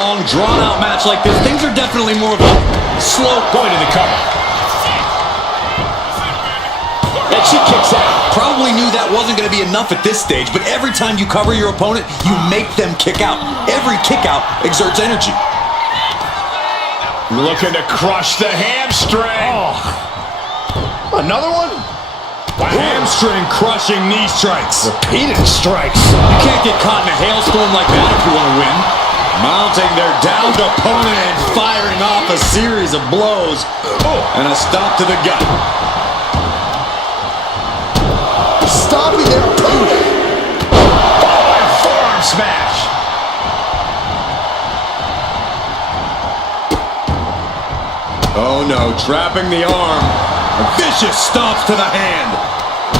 Long, drawn-out match like this, things are definitely more of a slow going to the cover. And she kicks out. Probably knew that wasn't going to be enough at this stage, but every time you cover your opponent, you make them kick out. Every kick out exerts energy. Looking to crush the hamstring. Oh. Another one? Wow. Hamstring crushing knee strikes. Repeated strikes. You can't get caught in a hailstorm like that if you want to win. Mounting their downed opponent and firing off a series of blows. And a stop to the gut. Stopping their opponent. Oh, and forearm smash. Oh no, trapping the arm. Vicious stomps to the hand.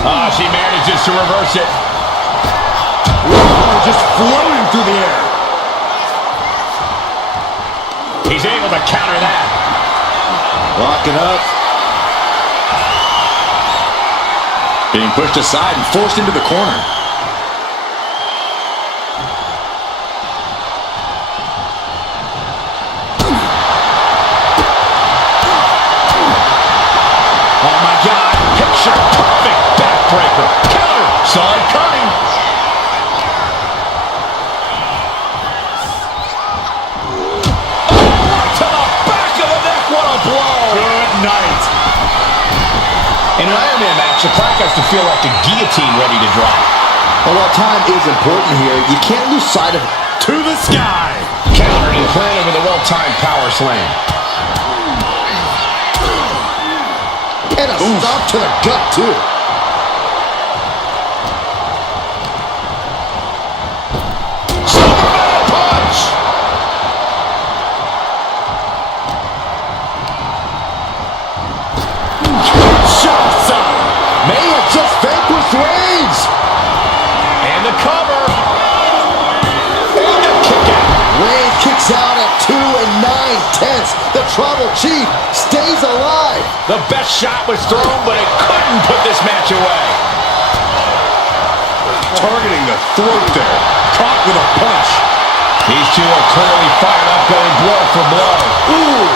Ah, she manages to reverse it. Just floating through the air. He's able to counter that. Locking up. Being pushed aside and forced into the corner. Oh my God, picture perfect backbreaker. Counter, saw it coming. In an Iron Man match, the clock has to feel like a guillotine ready to drop. Well, while time is important here, you can't lose sight of it. To the sky! Countered and planted with a well-timed power slam. And a stop to the gut, too. Superman punch! May have just vanquished Reigns. And the cover. And the kick out. Reigns kicks out at 2 9/10. The Tribal Chief stays alive. The best shot was thrown, but it couldn't put this match away. Targeting the throat there. Caught with a punch. These two are clearly fired up, going blow for blow. Ooh.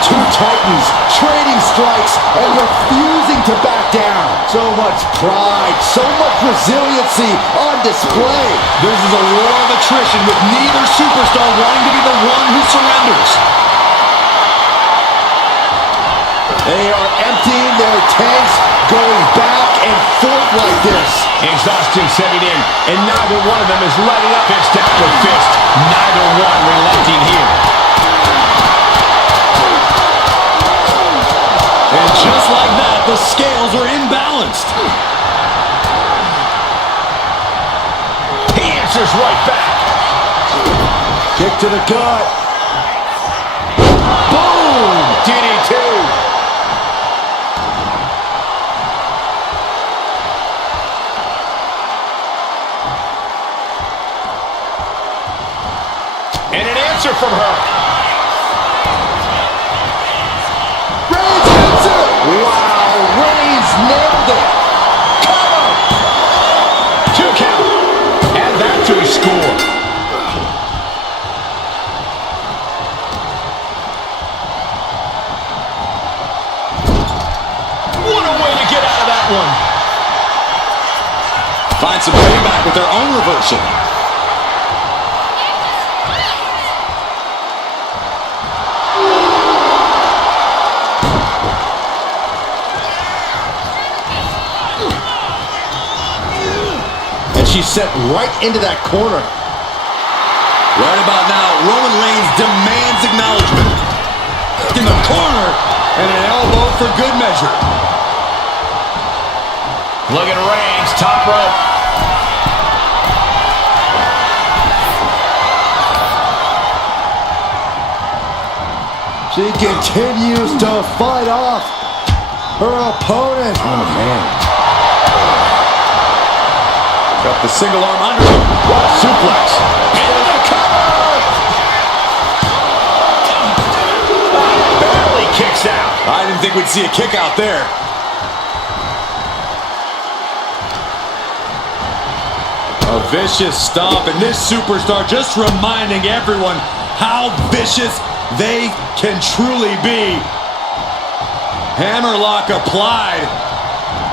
Two Titans trading strikes and refusing to back down. So much pride, so much resiliency on display. This is a war of attrition with neither superstar wanting to be the one who surrenders. They are emptying their tanks, going back and forth like this. Exhaustion setting in, and neither one of them is letting up. Fist after fist, neither one relenting here. And just like that, the scales are imbalanced. He answers right back. Kick to the gut. Boom! DDT. And an answer from her. Wow, Reigns nailed it. Cover. 2 count. Add that to his score. What a way to get out of that one. Find some payback with their own reversal. She's set right into that corner. Right about now, Roman Reigns demands acknowledgement. In the corner, and an elbow for good measure. Look at Reigns, top rope. She continues to fight off her opponent. Oh, man. Got the single arm under him. What a suplex. Into the cover. Barely kicks out. I didn't think we'd see a kick out there. A vicious stomp, and this superstar just reminding everyone how vicious they can truly be. Hammerlock applied,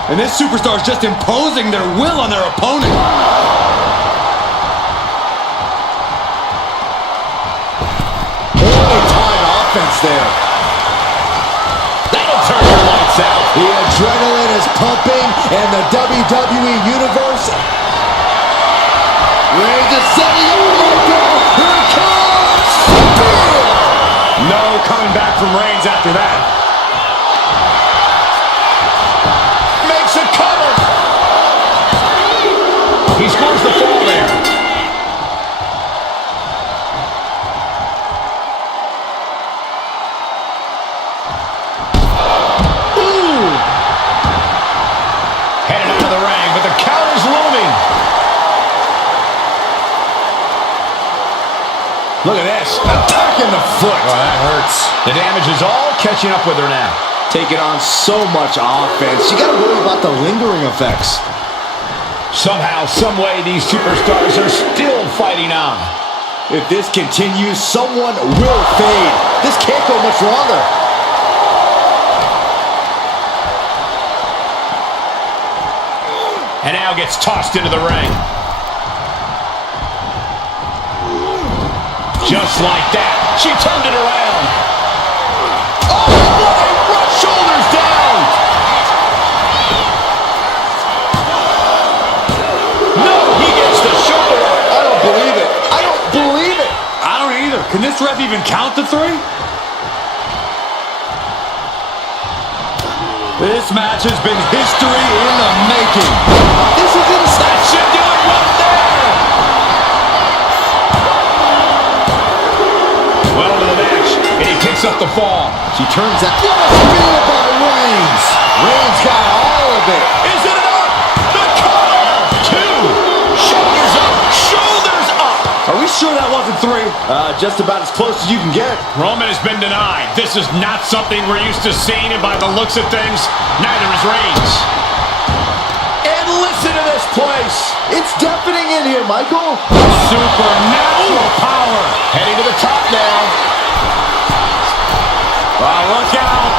and this superstar is just imposing their will on their opponent. Poorly timed offense there. That'll turn your lights out. The adrenaline is pumping, and the WWE Universe. Reigns is setting up Michael. Here it comes. Spear. No coming back from Reigns after that. Makes a cover. He scores the fall there. Ooh. Headed out of the ring, but the counter's looming. Look at this. Attack in the foot. Oh, that hurts. The damage is all catching up with her now. Taking on so much offense. You got to worry about the lingering effects. Somehow, some way, these superstars are still fighting on. If this continues, someone will fade. This can't go much longer. And now gets tossed into the ring. Just like that, she turned it around. Oh, boy, right shoulders down. No, he gets the shoulder. I don't believe it. I don't believe it. I don't either. Can this ref even count to 3? This match has been history in the making. This is insane. That should do it right there. Well into the match, and he picks up the fall. She turns out. What a spear by Reigns. Reigns got all of it. Is it enough? The cover! 2. Shoulders up. Shoulders up. Are we sure that wasn't 3? Just about as close as you can get. Roman has been denied. This is not something we're used to seeing, and by the looks of things, neither is Reigns. And listen to this place. It's deafening in here, Michael. Supernatural power. Heading to the top now. Look out.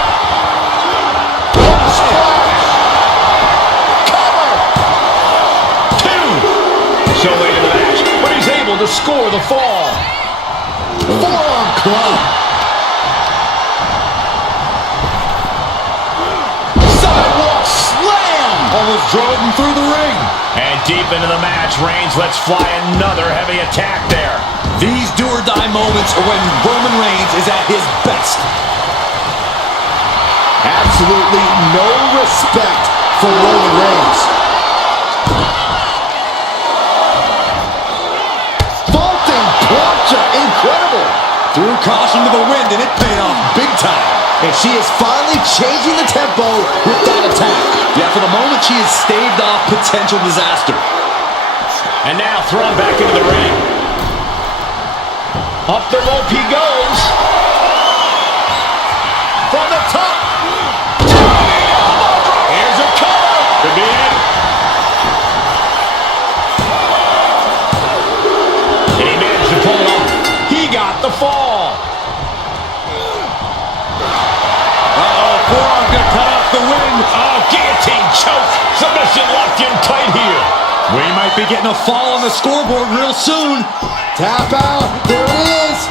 Splash. Cover. 2. So late in the match, but he's able to score the fall. Forearm club. Sidewalk slam. Almost drove him through the ring. And deep into the match, Reigns lets fly another heavy attack there. These do-or-die moments are when Roman Reigns is at his best. Absolutely no respect for Roman Reigns. Vaulting plancha, incredible. Threw caution to the wind, and it paid off big time. And she is finally changing the tempo with that attack. Yeah, for the moment, she has staved off potential disaster. And now thrown back into the ring. Up the rope he goes. From the top. Here's a cover. Could be it. And he managed to pull it off. He got the fall. Forearm gonna cut off the wind. Oh, guillotine choke. Submission locked in tight here. We might be getting a fall on the scoreboard real soon. Tap out. There it is.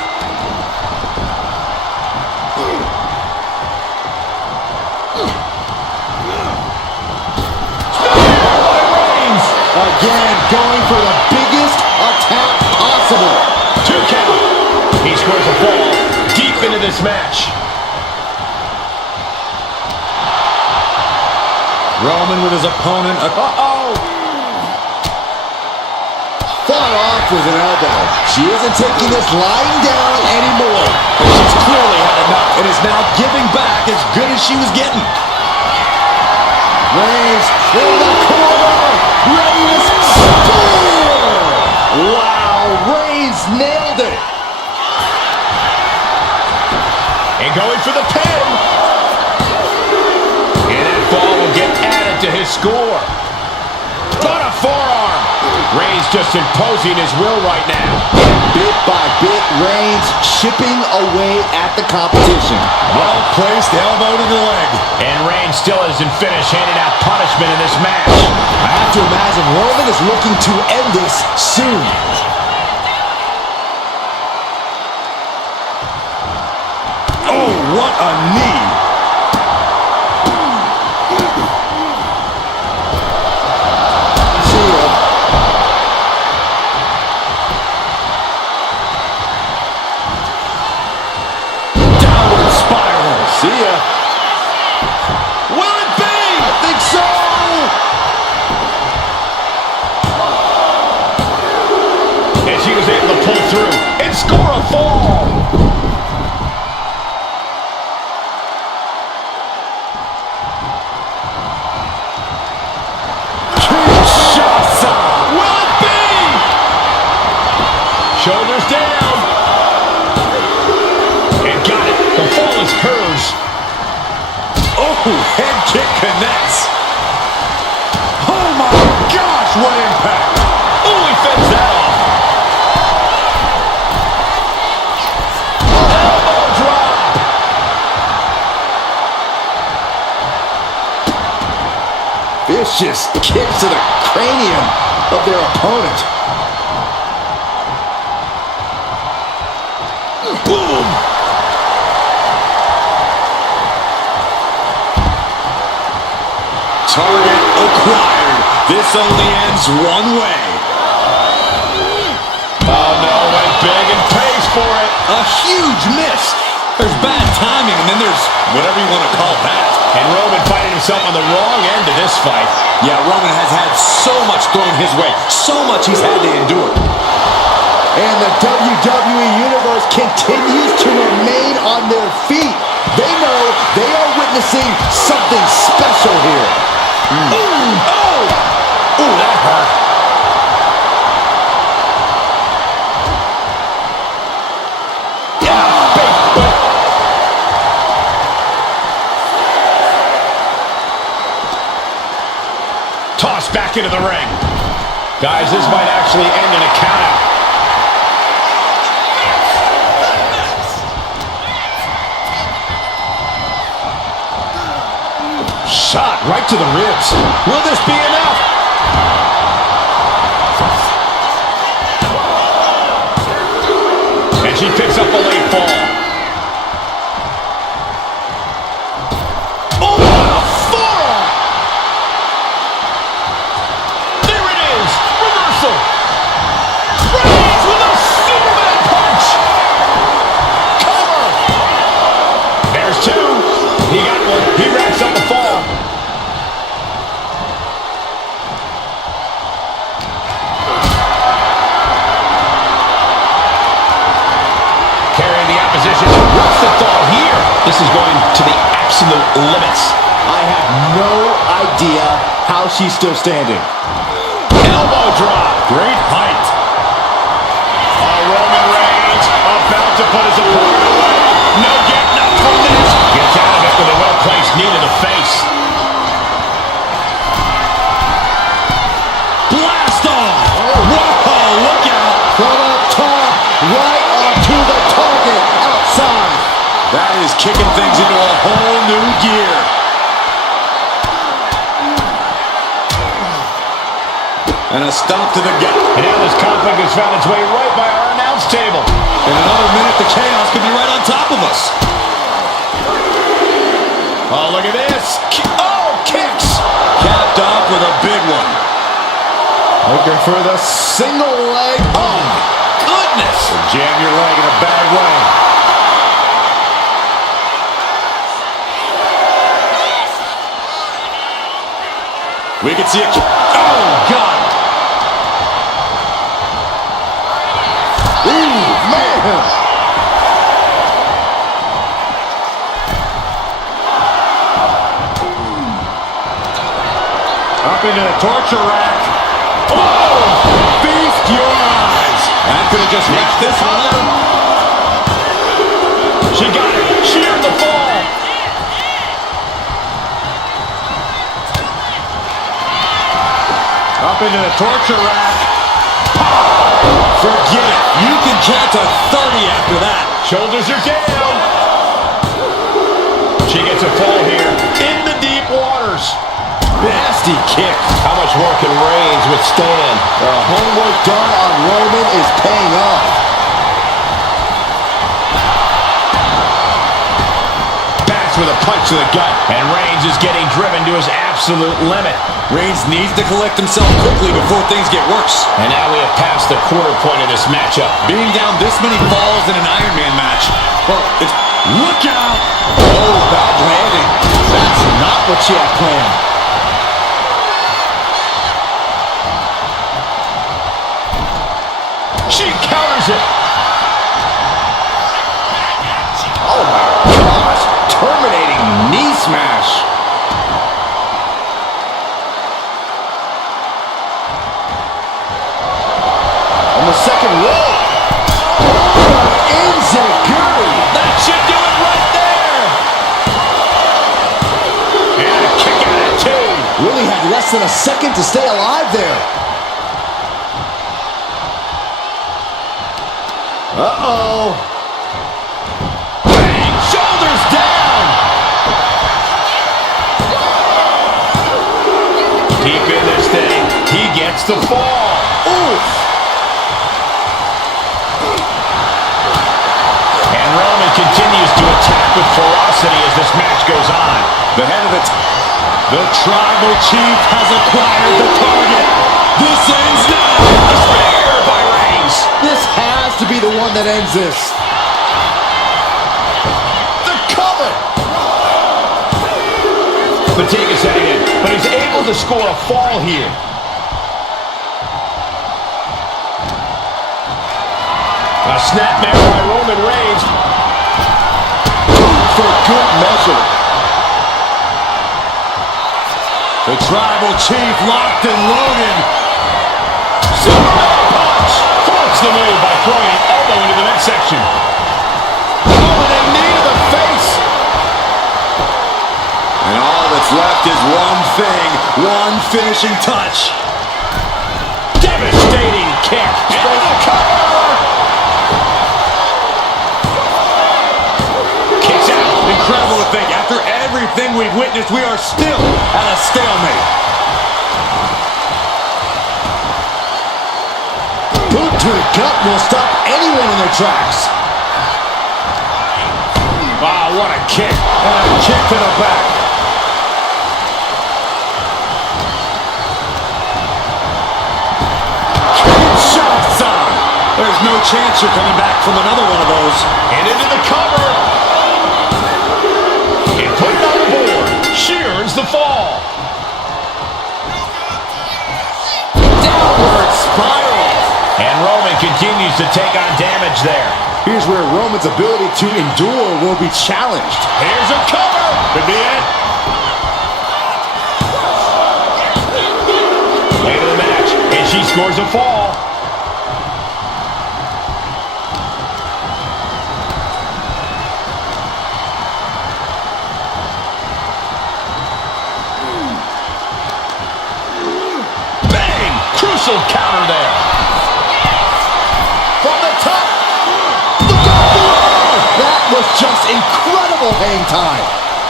Again, going for the biggest attack possible. 2 count. He scores a fall deep into this match. Roman with his opponent. Uh-oh. Fought off with an elbow. She isn't taking this lying down anymore. She's clearly had enough and is now giving back as good as she was getting. Reigns in the corner. Reigns spear. Wow, Reigns nailed it. And going for the pin. And that fall will get added to his score. On a forearm. Reigns just imposing his will right now. Bit by bit, Reigns chipping away at the competition. Well-placed elbow to the leg. And Reigns still isn't finished handing out punishment in this match. I have to imagine Roman is looking to end this soon. Oh, what a knee. See ya. Downward spiral. See ya. Will it be? I think so. And she was able to pull through and score a fall. Kinshasa. Will it be? Shoulders down. And got it. The fall is hers. Oh, head kick connects. Oh my gosh, what impact. Oh, he fends that off. Elbow drop. Vicious kicks to the cranium of their opponent. Boom. Target acquired. This only ends one way. Oh, no, went big and pays for it. A huge miss. There's bad timing, and then there's whatever you want to call that. And Roman finding himself on the wrong end of this fight. Yeah, Roman has had so much thrown his way. So much he's had to endure. And the WWE Universe continues to remain on their feet. They know they are witnessing something special here. Ooh, that hurt. Yeah, big foot. Tossed back into the ring. Guys, this might actually end in a countout. Shot right to the ribs. Will this be enough? And she picks up a late fall. Oh, a forearm! There it is! Reversal! Reigns with a Superman punch! Cover! There's two. He got one. He wraps up the fall. Carrying the opposition. What's the thought here? This is going to the absolute limits. I have no idea how she's still standing. Elbow drop. Great height. Roman Reigns about to put his opponent away. No getting up from this. Gets out of it with a well-placed knee to the face. Blast off. Whoa, look out. From up top, right onto the target outside. That is kicking things into a whole new gear. And a stop to the gut. And now this conflict has found its way right by our announce table. In another minute, the chaos could be right on top of us. Oh, look at this. Oh, kicks. Capped off with a big one. Looking for the single leg. Oh, my goodness. Jam your leg in a bad way. We can see it. Oh, God. Ooh, man. Up into the torture rack. Oh, feast your eyes. That could have just wrapped this one up. She got it. She earned the fall. Up Drop into the torture rack. Forget it. You can count to 30 after that. Shoulders are down. She gets a fall here in the deep waters. Nasty kick. How much more can Reigns withstand? The homework done on Roman is paying off. Backs with a punch to the gut. And Reigns is getting driven to his absolute limit. Reigns needs to collect himself quickly before things get worse. And now we have passed the quarter point of this matchup. Being down this many falls in an Iron Man match, well, it's... Look out! Oh, bad landing. That's not what she had planned. She counters it. Oh my gosh. Terminating knee smash. On the second roll. Enziguri. That should do it right there. And a kick out at two. Really had less than a second to stay alive there. Uh-oh. Bang! Shoulders down. Deep in this thing. He gets the fall. Oof. And Roman continues to attack with ferocity as this match goes on. The head of the Tribal Chief has acquired the target. This ends now. A spear by Reigns. This has to be the one that ends this. The cover. Fatigue is setting in, but he's able to score a fall here. A snapmare by Roman Reigns. For good measure. The Tribal Chief locked and loaded. Superman punch. Thwarts the move by throwing an elbow into the midsection. Roman a knee to the face. And all that's left is one thing, one finishing touch. Devastating kick. Into the cover. Kicks out. Incredible to think, after everything we've witnessed, we are still at a stalemate. Boot to the gut will stop anyone in their tracks. Wow, what a kick. And a kick to the back. Shots on. There's no chance you're coming back from another one of those. And into the cover. And put it on the board. She earns the fall. Downward spiral. And Roman continues to take on damage there. Here's where Roman's ability to endure will be challenged. Here's a cover. Could be it. Late in the match, and she scores a fall. Bang! Crucial counter there. From the top. Look out below. That was just incredible hang time.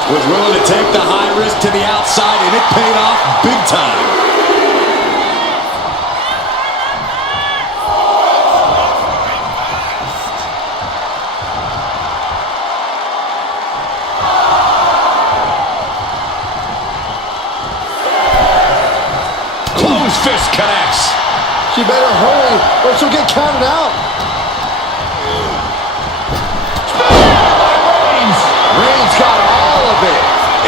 Was willing to take the high risk to the outside, and it paid off big time. Closed fist connects. She better hurry or she'll get counted out. Reigns. Reigns got all of it.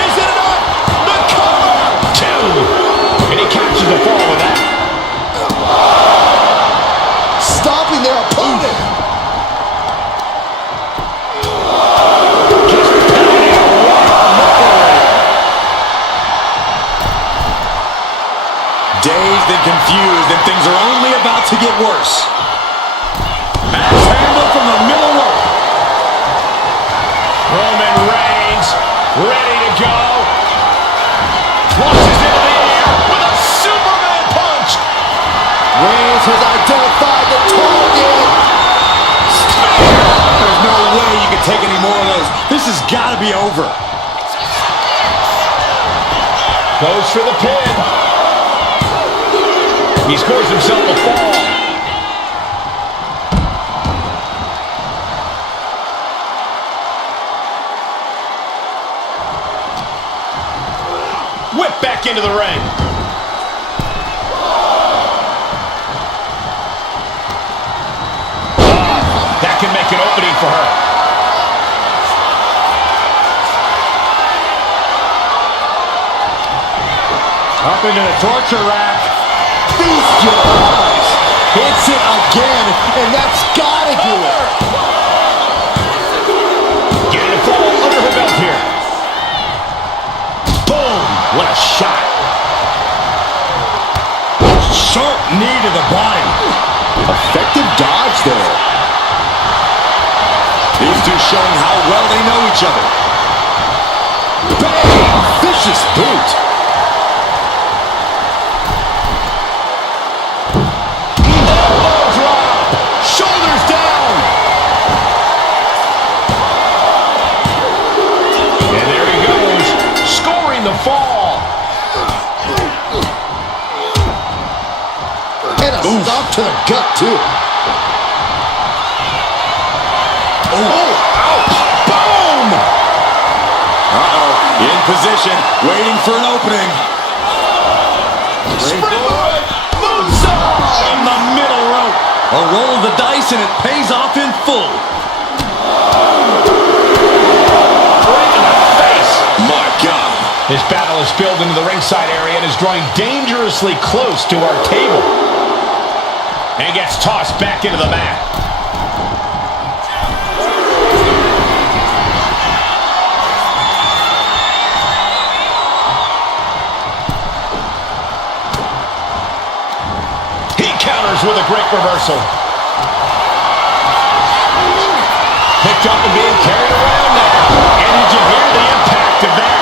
Is it enough? The cover. Two. And he catches the fall with that. Stopping their opponent. Just pounding a rock. Dazed and confused, and things are only about to get worse. Max handle from the middle rope. Roman Reigns ready to go. Launches into the air with a Superman punch. Reigns has identified the target. There's no way you can take any more of those. This has got to be over. Goes for the pin. He scores himself a fall. Whip back into the ring. That can make an opening for her. Up into the torture rack. Feast your eyes. Hits it again, and that's gotta do it. Getting a fall under her belt here. Boom! What a shot. Sharp knee to the body. Effective dodge there. These two showing how well they know each other. Bang! Vicious boot. Elbow drop. Shoulders down. And there he goes, scoring the fall. And a stop to the gut, too. Oh, ouch. Boom! Uh-oh. In position, waiting for an opening. Springboard moonsault On the middle rope. A roll of the dice and it pays off in full. right in the face. My God. This battle is spilled into the ringside area and is drawing dangerously close to our table. And gets tossed back into the mat. He counters with a great reversal. Picked up and being carried around now. And did you hear the impact of that?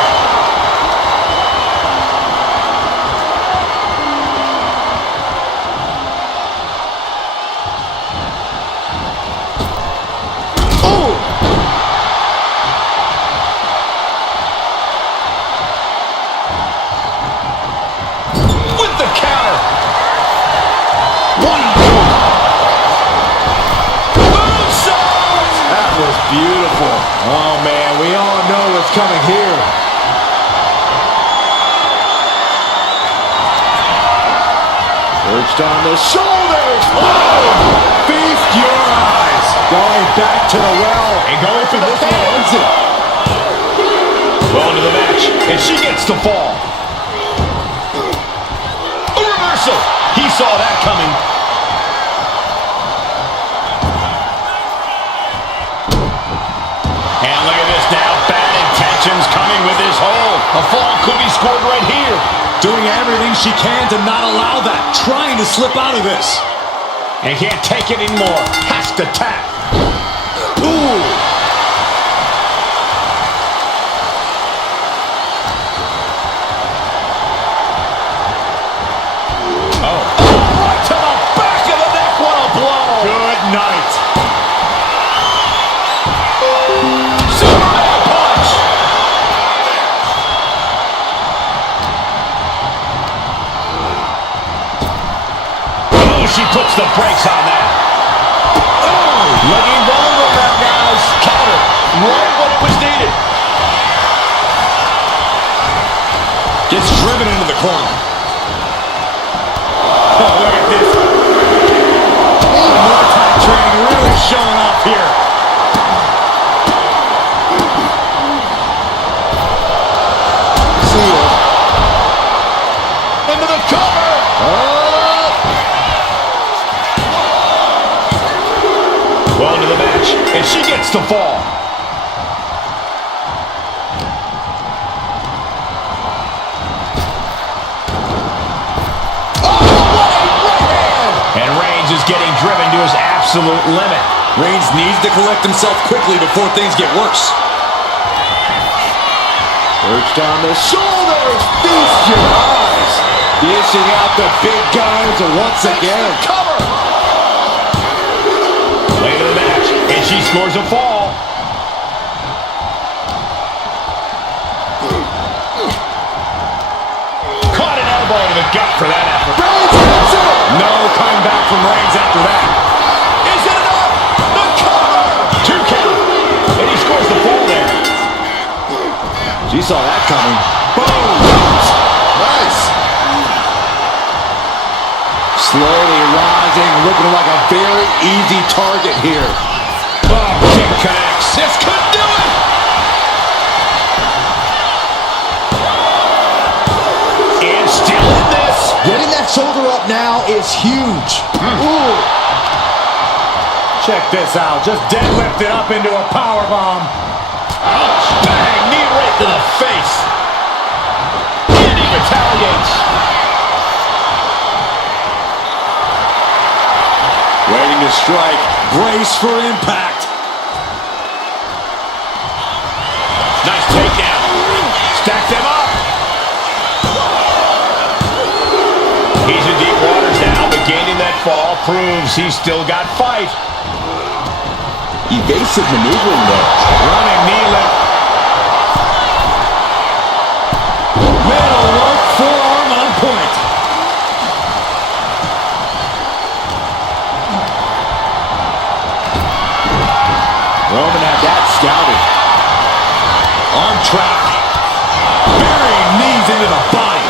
With the counter. 1, 2. Moonsault! That was beautiful. Oh, man, we all know what's coming here. Perched on the shoulders. Oh! Feast your eyes. Going back to the well. And going for the This pin. one ends it. Well into the match. And she gets the fall. A reversal. He saw that coming. And look at this now. Bad intentions coming with this hold. A fall could be scored right here. Doing everything she can to not allow that. Trying to slip out of this. And can't take it anymore. Has to tap. Ooh. Oh. Right to the back of the neck. What a blow. Good night. Superman punch. Oh, she puts the brakes on that. Oh, looking vulnerable now, guys. Counter. Right when it was needed. Gets driven into the corner. Oh, look at this. Multi training really showing off here. See ya. Into the cover. Well into the match, and she gets the fall. And Reigns is getting driven to his absolute limit. Reigns needs to collect himself quickly before things get worse. Perched on the shoulders. Feast your eyes. Dishing out the big guns once again. Cover! Late in the match, and she scores a fall. Caught an elbow to the gut for that effort. Reigns hits it! No coming back from Reigns after that. Is it enough? The cover! 2 count. And he scores the fall there. She saw that coming. Boom! Nice. Slowly rising, looking like a very easy target here. Oh, kick connects. This could do it! And still in this. Getting that shoulder up now is huge. Ooh. Check this out. Just deadlifted up into a powerbomb. Ouch! Bang! Knee right to the face. And he retaliates. Waiting to strike. Brace for impact. Nice takedown. Stack them up. He's in deep waters now, but gaining that fall proves he's still got fight. Evasive maneuvering there. Running knee lift. Middle rope forearm on point. Roman had that scouted. Arm trap. Burying knees into the body.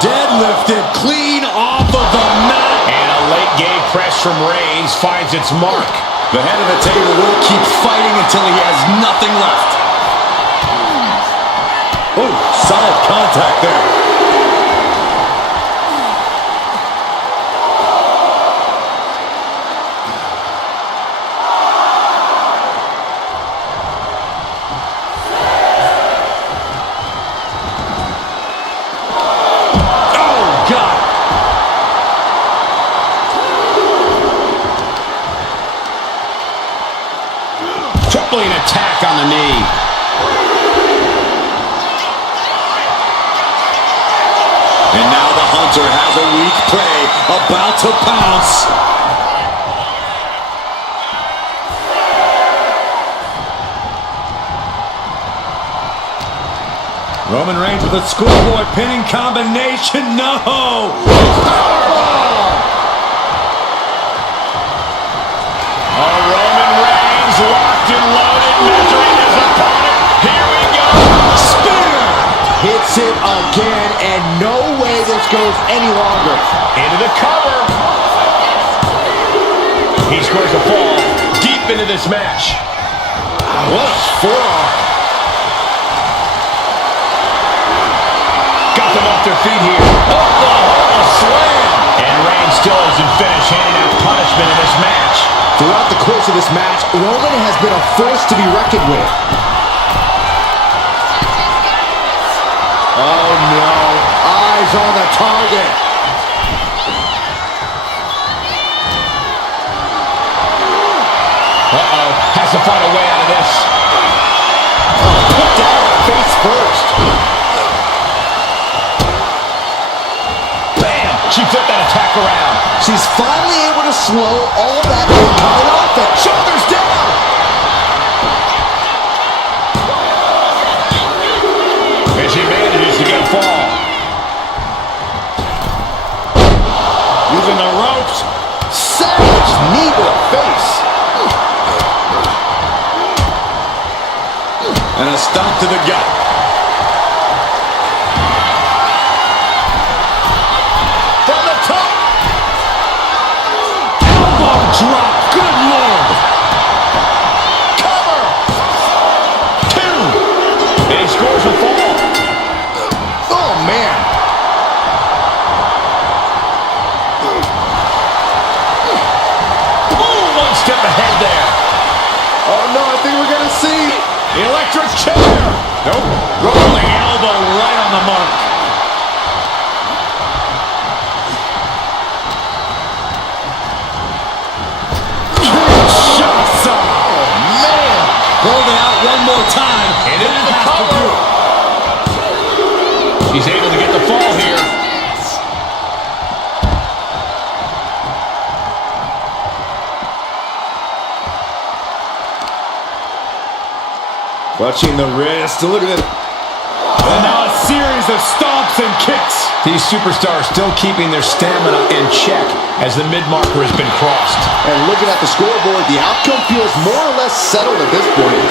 Deadlifted clean off of the mat. And a late game press from Reigns finds its mark. The head of the table will keep fighting until he has nothing left. Oh, solid contact there. Tripling attack on the knee. And now the Hunter has a weak prey about to pounce. Roman Reigns with a schoolboy pinning combination. No! Powerbomb! Oh, Roman Reigns locked and loaded, measuring his opponent. Here we go. Spear! Hits it again, and no way this goes any longer. Into the cover. He scores a fall deep into this match. What a forearm! Got them off their feet here. Oklahoma slam! And Reigns still isn't finished handing out punishment in this match. Throughout the course of this match, Roman has been a force to be reckoned with. Oh no, eyes on the target. Uh-oh, has to find a way out of this. Put down face first. Bam! She flipped that attack around. She's finally able to slow all that incoming offense. Shoulders down. And she manages to get a fall. Using the ropes. Savage knee to the face. And a stomp to the gut. From the top. Elbow drop. Good Lord. Cover. 2. And he scores a fall. Oh man. Ooh, one step ahead there. Oh no, I think we're gonna see. Electric chair. Nope. Rolling elbow right on the mark. He's able to get the fall here. Clutching the wrist. Look at it. And now a series of stomps and kicks. These superstars still keeping their stamina in check as the mid-marker has been crossed. And looking at the scoreboard, the outcome feels more or less settled at this point.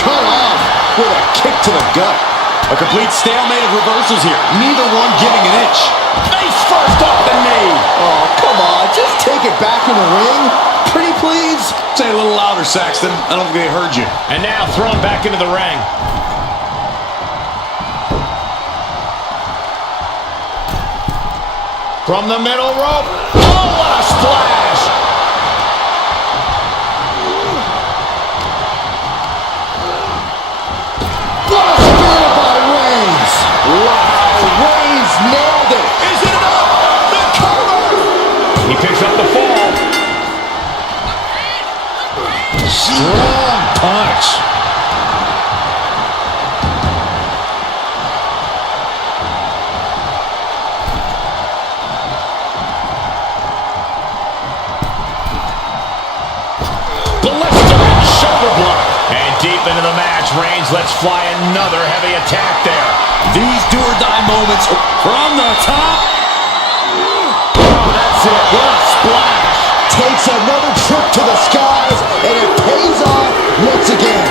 Cut off with a kick to the gut. A complete stalemate of reversals here. Neither one giving an inch. Face first off the knee. Oh, come on. Just take it back in the ring. Pretty please. Say it a little louder, Saxton. I don't think they heard you. And now thrown back into the ring. From the middle rope. Oh, what a splash. What a spear by Reigns. Wow, Reigns nailed it. Is it enough? The cover. He picks up the fall. Strong punch. Blistering shoulder block. And deep into the match, Reigns lets fly another heavy attack there. These do-or-die moments from the top. Oh, that's it. What a splash. Takes another trip to the skies, and it pays off once again.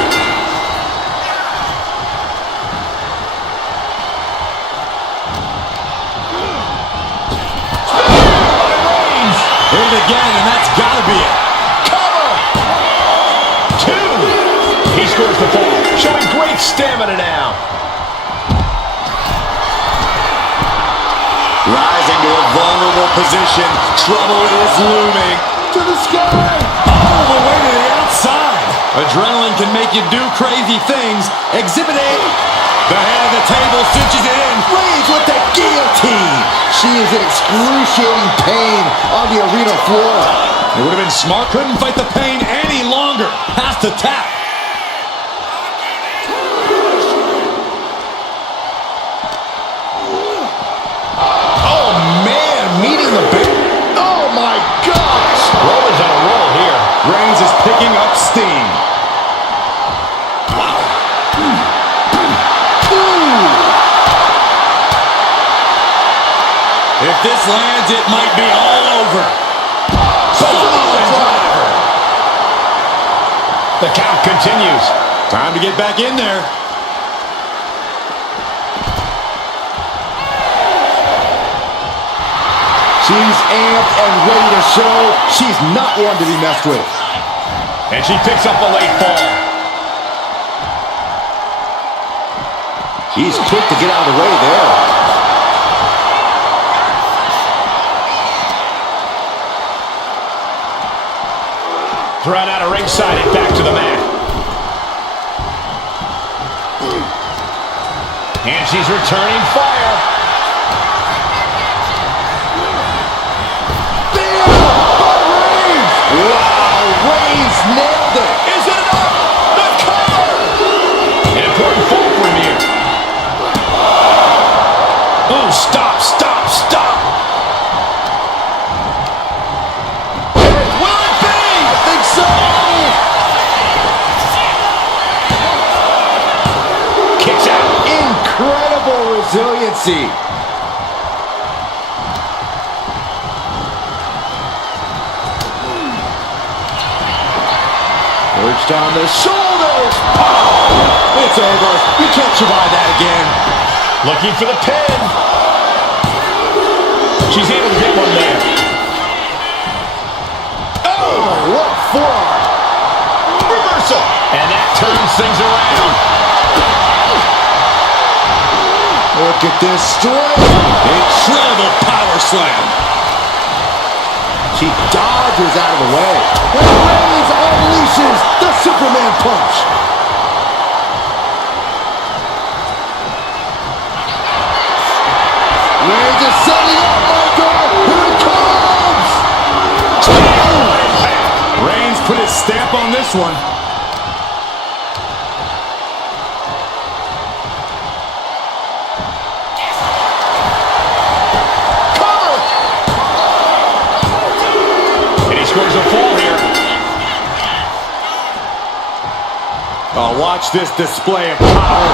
Hit it again, and that's got to be it. Cover. 2. He scores the fall, showing great stamina now. Rising to a vulnerable position. Trouble is looming. To the sky. All the way to the outside. Adrenaline can make you do crazy things. Exhibit A. The head of the table cinches it in. Reigns with the guillotine. She is in excruciating pain on the arena floor. It would have been smart. Couldn't fight the pain any longer. Has to tap. Oh, man, meeting the big. Oh, my gosh. Roman's on a roll here. Reigns is picking up steam. If this lands, it might be all over. The count continues. Time to get back in there. She's amped and ready to show she's not one to be messed with. And she picks up a late fall. He's quick to get out of the way there. Thrown out of ringside and back to the mat. And she's returning fire. Wow, Reigns nailed it. Is it enough? The cover! An important fall for him here. Oh, stop, stop, stop! Will it be? I think so. Kicks out. Incredible resiliency. Perched on the shoulders. Oh, it's over. You can't survive that again. Looking for the pin. She's able to get one there. Oh, what a forearm. Reversal. And that turns things around. Look at this strength. Incredible power slam. She dodges out of the way. And Reigns unleashes the Superman punch. Reigns is setting up, Michael. Here it comes. Reigns put his stamp on this one. Oh, watch this display of power.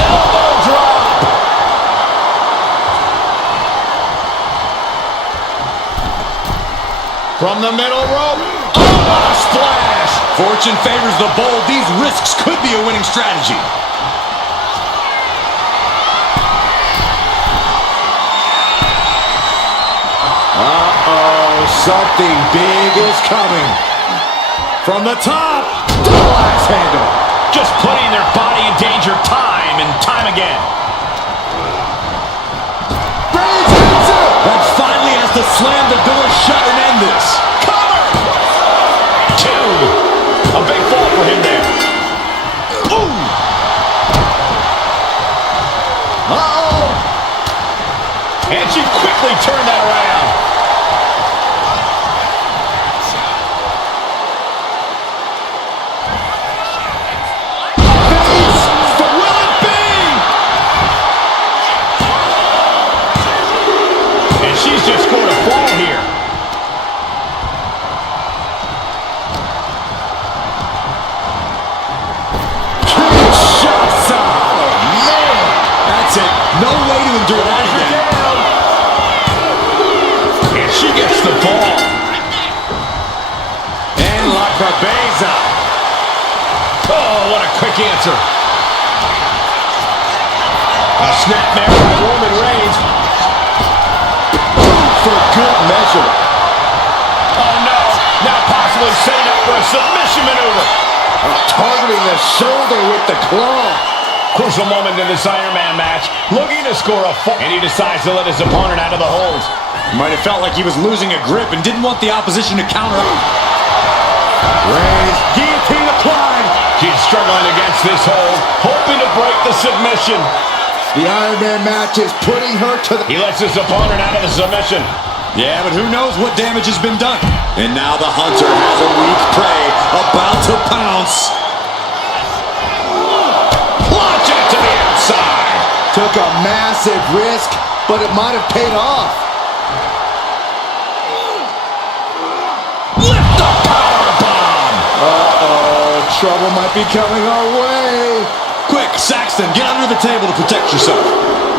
Elbow drop. From the middle rope. Oh, what a splash. Fortune favors the bold. These risks could be a winning strategy. Something big is coming. From the top. Double axe handle. Just putting their body in danger time and time again. Reigns hits it. And finally has to slam the door shut and end this. Cover. 2. A big fall for him there. Ooh. Uh-oh. And she quickly turned that around. She's just scored a fall here. Shots up. Oh, man. That's it. No way to endure that again. And she gets the ball. And La Cabeza. Oh, what a quick answer. A snapmare by Roman Reigns. For good measure. Oh, no. Now possibly setting up for a submission maneuver. Targeting the shoulder with the claw. Crucial moment in this Iron Man match. Looking to score a fall. And he decides to let his opponent out of the holds. Might have felt like he was losing a grip and didn't want the opposition to counter. Reigns, guillotine applied. She's struggling against this hold, hoping to break the submission. The Iron Man match is putting her to the... He lets his opponent out of the submission. Yeah, but who knows what damage has been done. And now the hunter has a weak prey about to pounce. Launch it to the outside. Took a massive risk, but it might have paid off. Lift the power bomb. Uh-oh, trouble might be coming our way. Quick, Saxton, get under the table to protect yourself.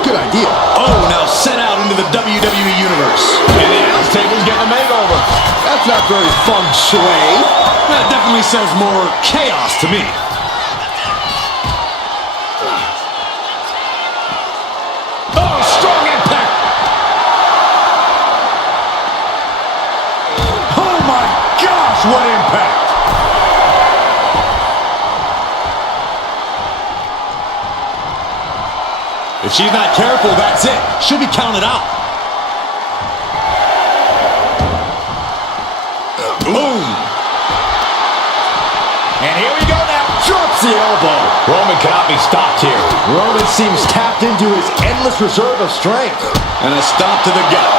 Good idea. Oh, now sent out into the WWE Universe. And the announce table's getting a makeover. That's not very feng shui. That definitely says more chaos to me. Oh, strong impact. Oh my gosh, what impact! If she's not careful, that's it. She'll be counted out. Boom! And here we go now. Drops the elbow. Roman cannot be stopped here. Roman seems tapped into his endless reserve of strength. And a stop to the gut.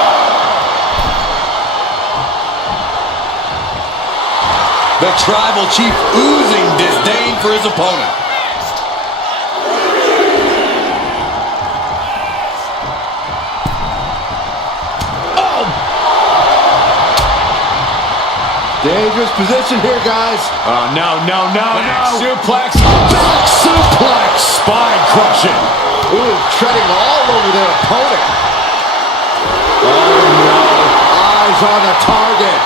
The Tribal Chief oozing disdain for his opponent. Dangerous position here, guys. Oh, no. Back suplex. Back suplex. Spine crushing. Ooh, treading all over their opponent. Oh, no. Eyes on the target.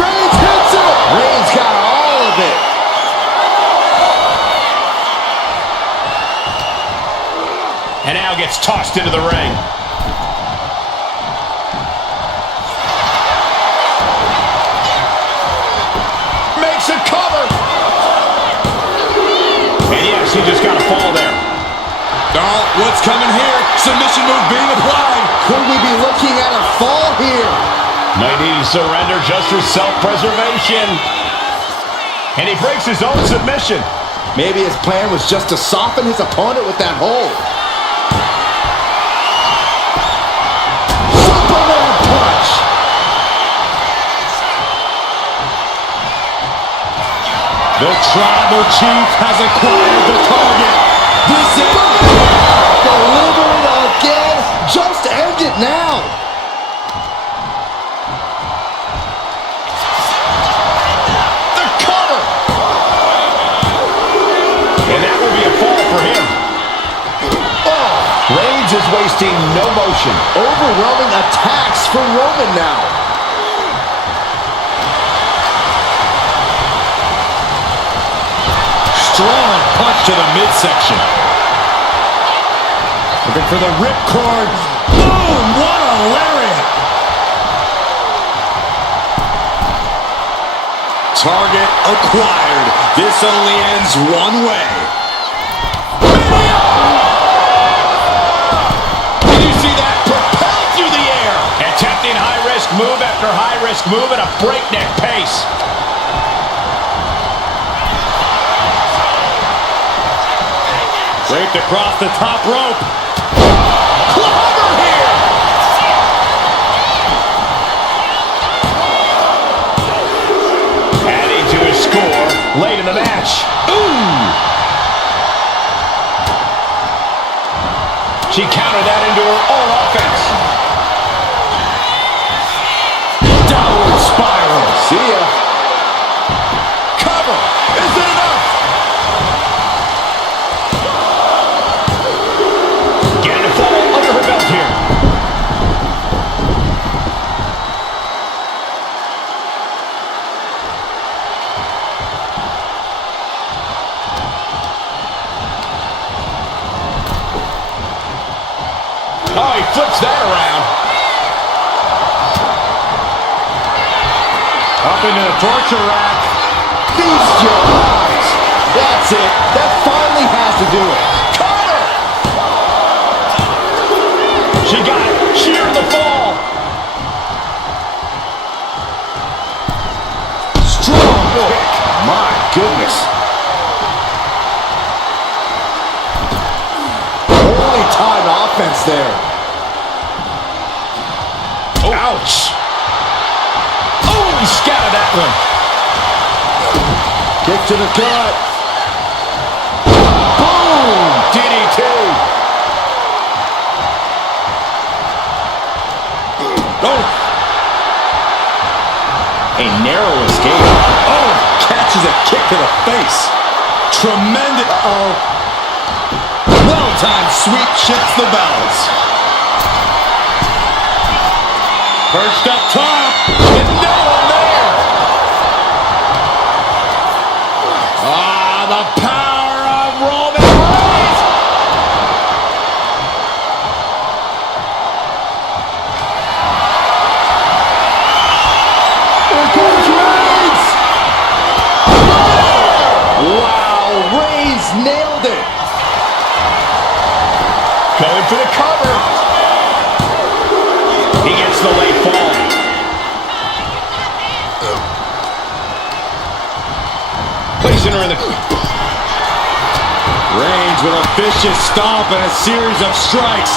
Reigns hits it. Reigns got all of it. And now gets tossed into the ring. Makes a cover. And yes, he just got a fall there. Oh, what's coming here? Submission move being applied. Could we be looking at a fall here? Might need to surrender just for self-preservation. And he breaks his own submission. Maybe his plan was just to soften his opponent with that hold. Superman punch. The Tribal Chief has acquired the target. This is... Delivered again. Just end it now. Reigns is wasting no motion. Overwhelming attacks for Roman now. Strong punch to the midsection. Looking for the ripcord. Boom! What a lariat! Target acquired. This only ends one way. Did you see that? Propelled through the air. Attempting high-risk move after high-risk move at a breakneck pace. Draped across the top rope. Clobber here. Adding to his score late in the match. Ooh! She countered that into her own offense. Downward spiral. See ya. Cover. Is it enough? Getting a fall under her belt here. Oh, he flips that around. Up into the torture rack. Feast your eyes. That's it. That finally has to do it. Cover! She got it. Sheared the fall. Strong kick. My goodness. Holy time offense there. Oh. Ouch. Oh, he scattered that one. Kick to the gut. Boom! DDT. Oh! A narrow escape. Oh! Catches a kick to the face. Tremendous. Uh-oh. Well-timed sweep shifts the balance. Perched up top. And no one there. Ah, the power of Roman Reigns. Here comes Reigns. Wow, Reigns nailed it. Going for the cover. He gets the late fall. Placing her in the... Reigns with a vicious stomp and a series of strikes.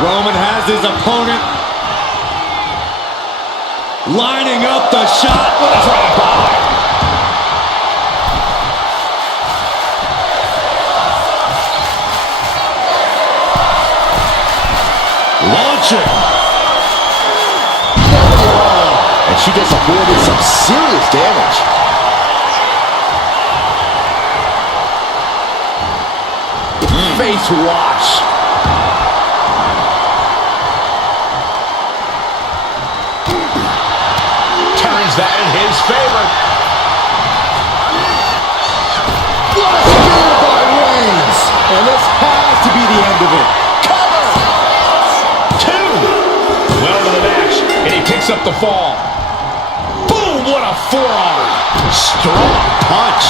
Roman has his opponent lining up the shot with a Right by. launching. And she just avoided some serious damage. Face wash. Turns that in his favor. What a spear by Reigns. And this has to be the end of it. Cover. Two. Well into the match. And he picks up the fall. Boom. What a forearm. Strong punch.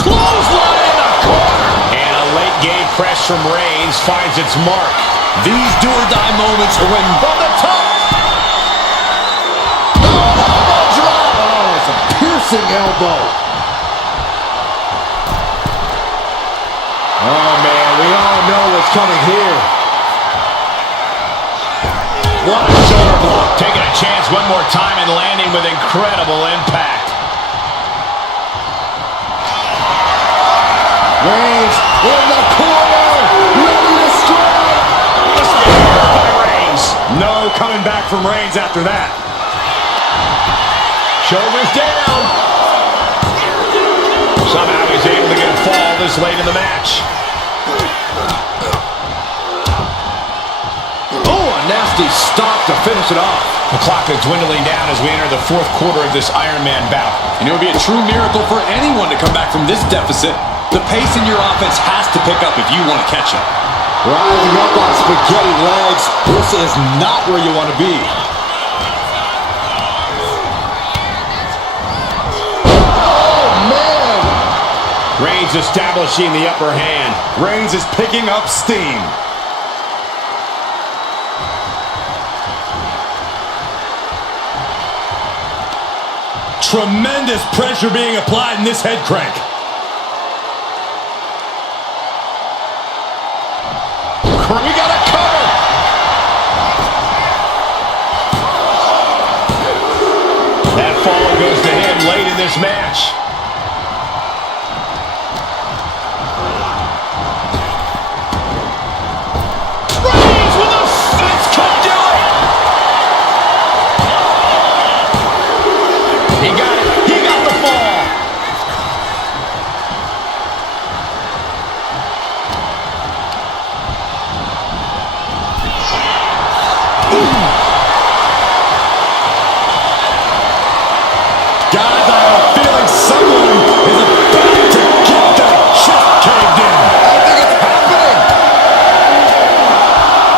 Clothesline in the corner. And a late game press from Reigns finds its mark. These do-or-die moments are when From the top. Elbow drop. Oh, it's a piercing elbow. Oh, man, we all know what's coming here. What a shoulder block. Taking a chance one more time and landing with incredible impact. Reigns in the corner. Ready to strike. The spear by Reigns. no coming back from Reigns after that. Shoulders down. Somehow he's able to get a fall this late in the match. Oh, a nasty stop to finish it off. The clock is dwindling down as we enter the fourth quarter of this Iron Man bout. And it would be a true miracle for anyone to come back from this deficit. The pace in your offense has to pick up if you want to catch up. Rising up on spaghetti legs. This is not where you want to be. Oh, man. Reigns establishing the upper hand. Reigns is picking up steam. Tremendous pressure being applied in this head crank. We got a cover. That fall goes to him late in this match. Reigns with a six could do it. He got it. He got the fall. Guys, I have a feeling someone is about to get their chest caved in. I think it's happening.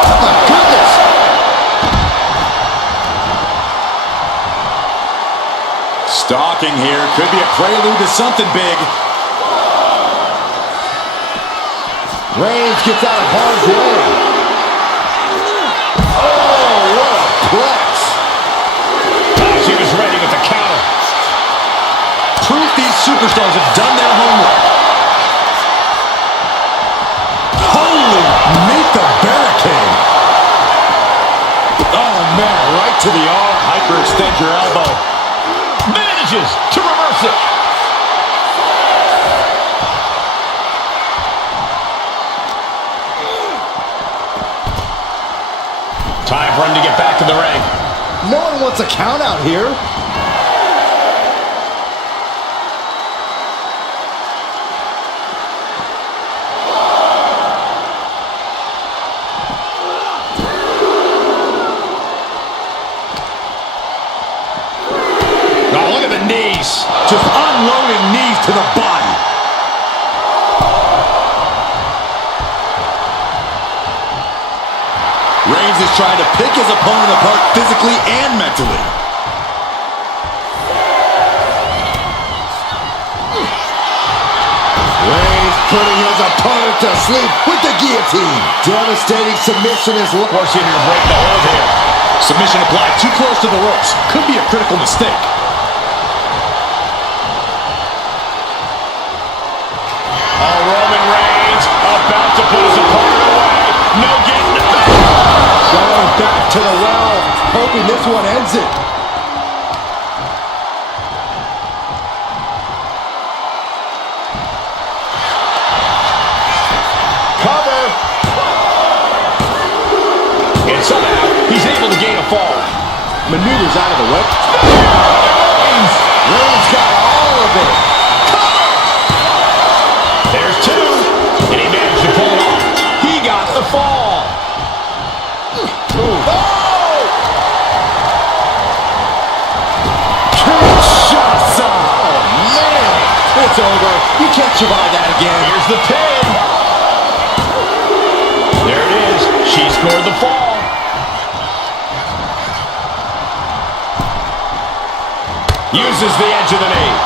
Oh, my goodness. Stalking here could be a prelude to something big. Reigns gets out of harm's way. Oh, what a plex. She was ready with the counter. Proof these superstars have done their homework. Holy, meet the barricade. Oh, man, right to the arm. Hyperextend your elbow. Manages to reverse it. Time for him to get back to the ring. No one wants a count out here. Oh, look at the knees. Just unloading knees to the body. Reigns is trying to pick his opponent apart physically and mentally. Reigns putting his opponent to sleep with the guillotine. Devastating submission is Forcing him to break the hold here. Submission applied too close to the ropes. Could be a critical mistake. Oh, Roman Reigns about to put his opponent away. No getting it back. going back to the well, hoping this one ends it. Cover. And somehow he's able to gain a fall. Maneuvers out of the way. Reigns got all of it. There's two. And he managed to pull it off. He got the fall. Oh! Kinshasa! Oh, man! It's over. You can't survive that again. Here's the pin. There it is. She scored the fall. Uses the edge of the knee.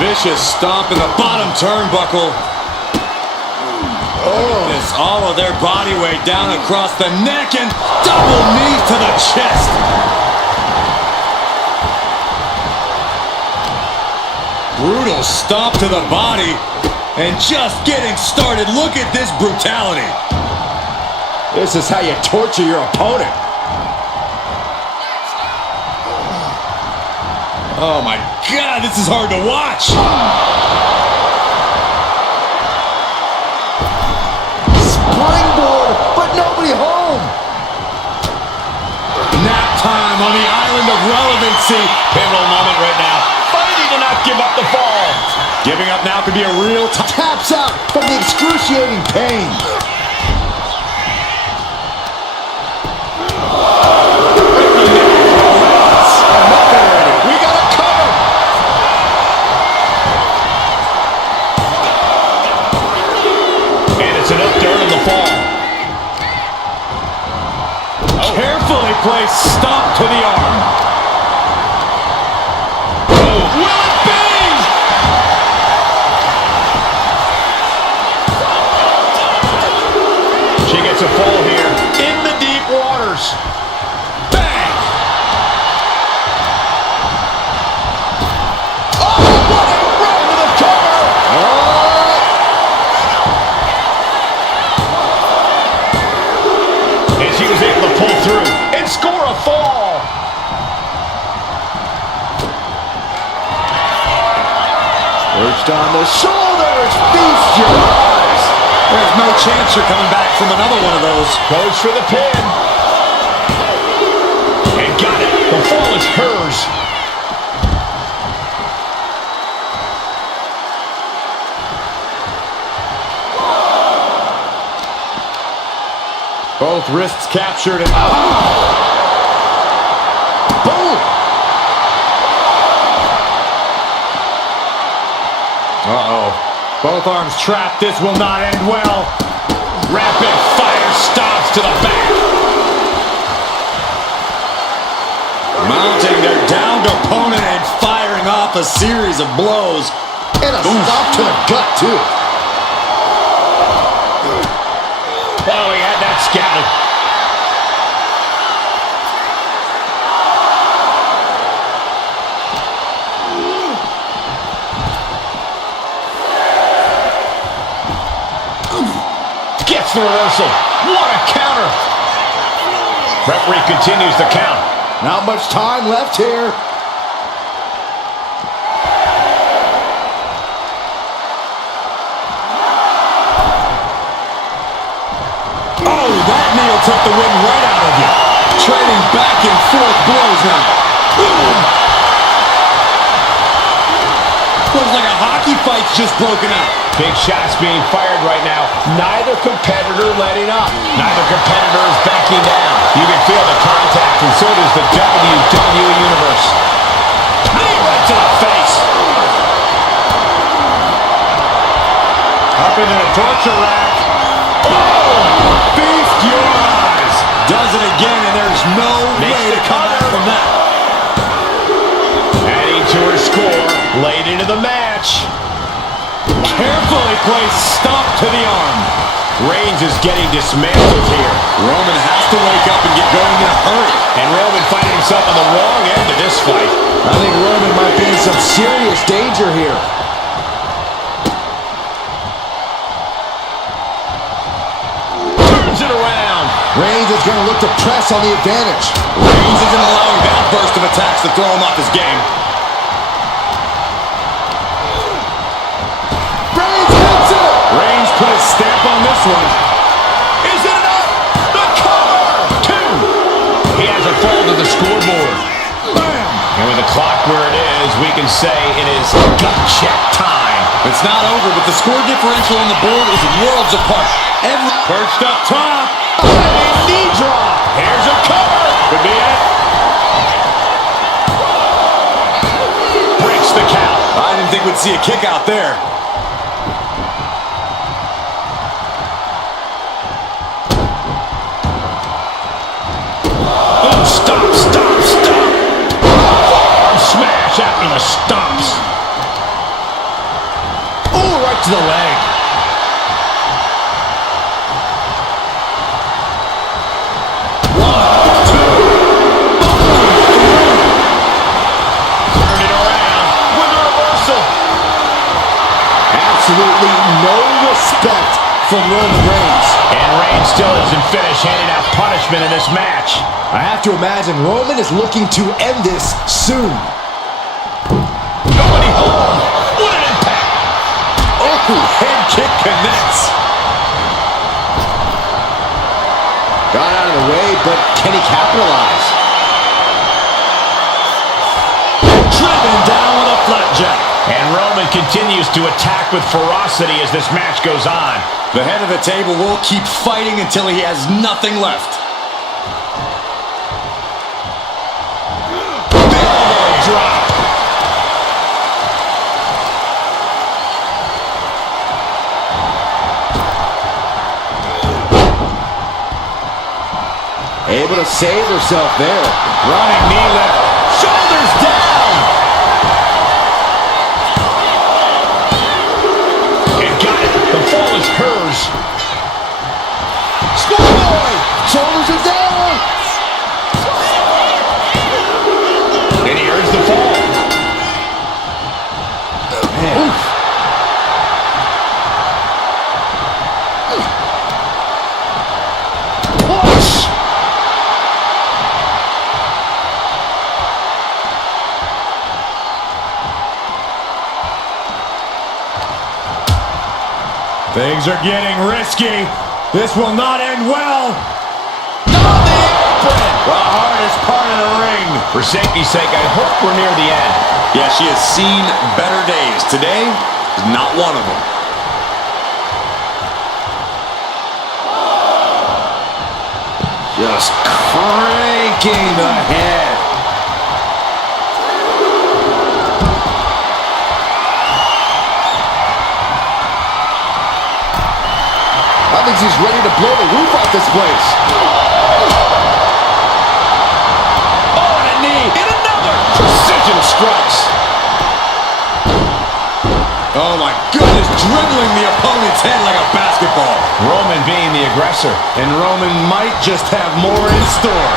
Vicious stomp in the bottom turnbuckle. Oh. It's all of their body weight down across the neck and double knees to the chest. Brutal stomp to the body. And just getting started. Look at this brutality. This is how you torture your opponent. Oh my God, this is hard to watch. Springboard, but nobody home. Nap time on the island of relevancy. Pivotal moment Giving up now could be a real taps out from the excruciating pain. We got a cover. And it's enough to earn the fall. carefully placed stomp to the arm. She gets a fall here in the deep waters. Bang! Oh, what a run to the cover! And she was able to pull through and score a fall. Perched on the shoulders, feast your eyes. There's no chance you're coming back from another one of those. Goes for the pin. And got it. The fall is hers. Both wrists captured and Boom! uh-oh. Both arms trapped. This will not end well. Rapid fire stomps to the back. Mounting their downed opponent and firing off a series of blows. And a stomp to the gut, too. Oh, he had that scouted. Gets the reversal. What a counter. Referee continues the count. Not much time left here. Oh, that knee will take the wind right out of you. Trading back and forth blows now. Looks like a hockey fight's just broken out. Big shots being fired right now. Neither competitor letting up. Neither competitor is backing down. You can feel the contact, and so does the WWE Universe. Knee right to the face. Up into the torture rack. Feast your eyes. Does it again, and there's no way to come back from that. Adding to her score, late into the match. Carefully placed stomp to the arm. Reigns is getting dismantled here. Roman has to wake up and get going in a hurry. And Roman finding himself on the wrong end of this fight. I think Roman might be in some serious danger here. Turns it around. Reigns is going to look to press on the advantage. Reigns isn't allowing that burst of attacks to throw him off his game. Reigns hits it! Reigns put his stamp on this one. Is it enough? The cover! 2. He has a fall to the scoreboard. Bam! And with the clock where it is, we can say it is gut check time. It's not over, but the score differential on the board is worlds apart. Perched up top. Knee drop. Here's a cover. Could be it. Breaks the count. I didn't think we'd see a kick out there. Oh, stop, stop, stop. Arm smash after the stomps. Oh, right to the leg. Absolutely no respect from Roman Reigns. And Reigns still isn't finished handing out punishment in this match. I have to imagine Roman is looking to end this soon. Nobody home. What an impact. Oh, head kick connects. Got out of the way, but can he capitalize? Driven down with a flapjack. And Roman continues to attack with ferocity as this match goes on. The head of the table will keep fighting until he has nothing left. Elbow drop. Able to save herself there. Running knee lift. Shoulders down. And got it. The fall is hers. Schoolboy! Shoulders are down! And he earns the fall. Man. Oof. Push! Things are getting risky. This will not end well. On the apron! The hardest part of the ring. For safety's sake, I hope we're near the end. Yeah, she has seen better days. Today is not one of them. Just cranking the head. I think she's ready to blow the roof off this place. Oh, and a knee. And another. Precision strikes. Oh my goodness, dribbling the opponent's head like a basketball. Roman being the aggressor. And Roman might just have more in store.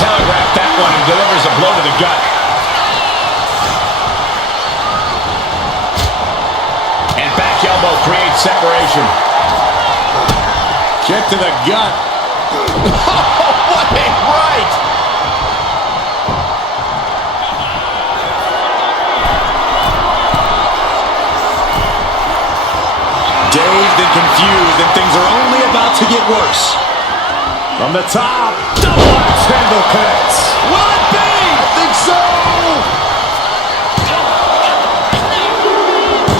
Telegraph that one and delivers a blow to the gut. And back elbow creates separation. Kick to the gut. What a right! Dazed and confused, and things are only about to get worse. From the top, double axe handle connects. Will it be? I think so!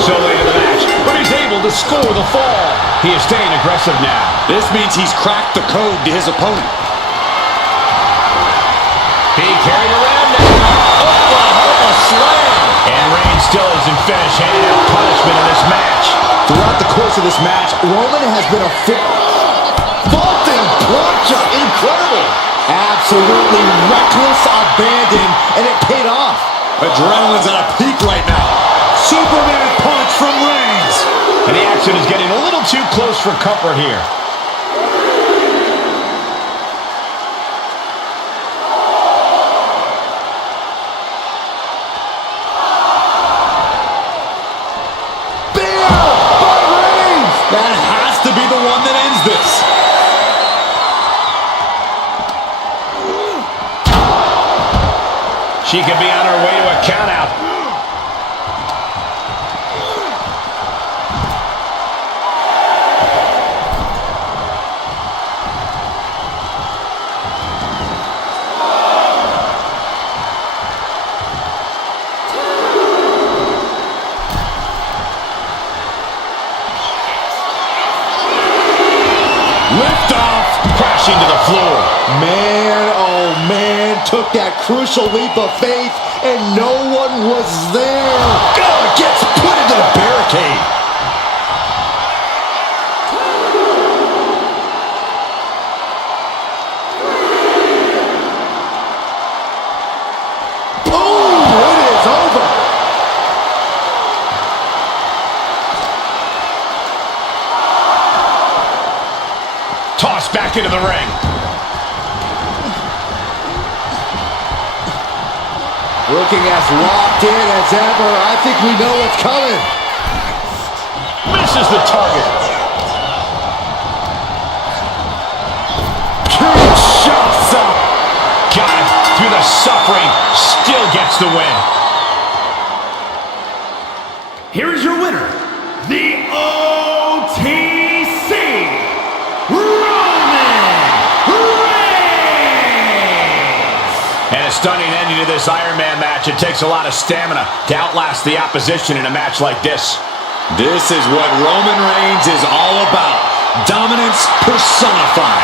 So late in the match, but he's able to score the fall. He is staying aggressive now. This means he's cracked the code to his opponent. Being carried around now. Oklahoma slam. And Reigns still isn't finished handing out punishment in this match. Throughout the course of this match, Roman has been a vaulting plancha. Incredible. Absolutely reckless abandon, and it paid off. Adrenaline's at a peak right now. Superman punch from Reigns. And the action is getting a little too close for comfort here. Bam! By Reigns! That has to be the one that ends this. She could be on her way to a countout. Lift off. Crashing to the floor. Man, oh man, took that crucial leap of faith, and no one was there. Oh, gets put into the barricade. Boom! It is over. Tossed back into the ring. Looking as locked in as ever. I think we know what's coming. Misses the target. Kinshasa. Got it through the suffering. Still gets the win. Here is your winner, the OTC, Roman Reigns! And a stunning ending to to this Iron Man match, it takes a lot of stamina to outlast the opposition in a match like this. This is what Roman Reigns is all about. Dominance personified.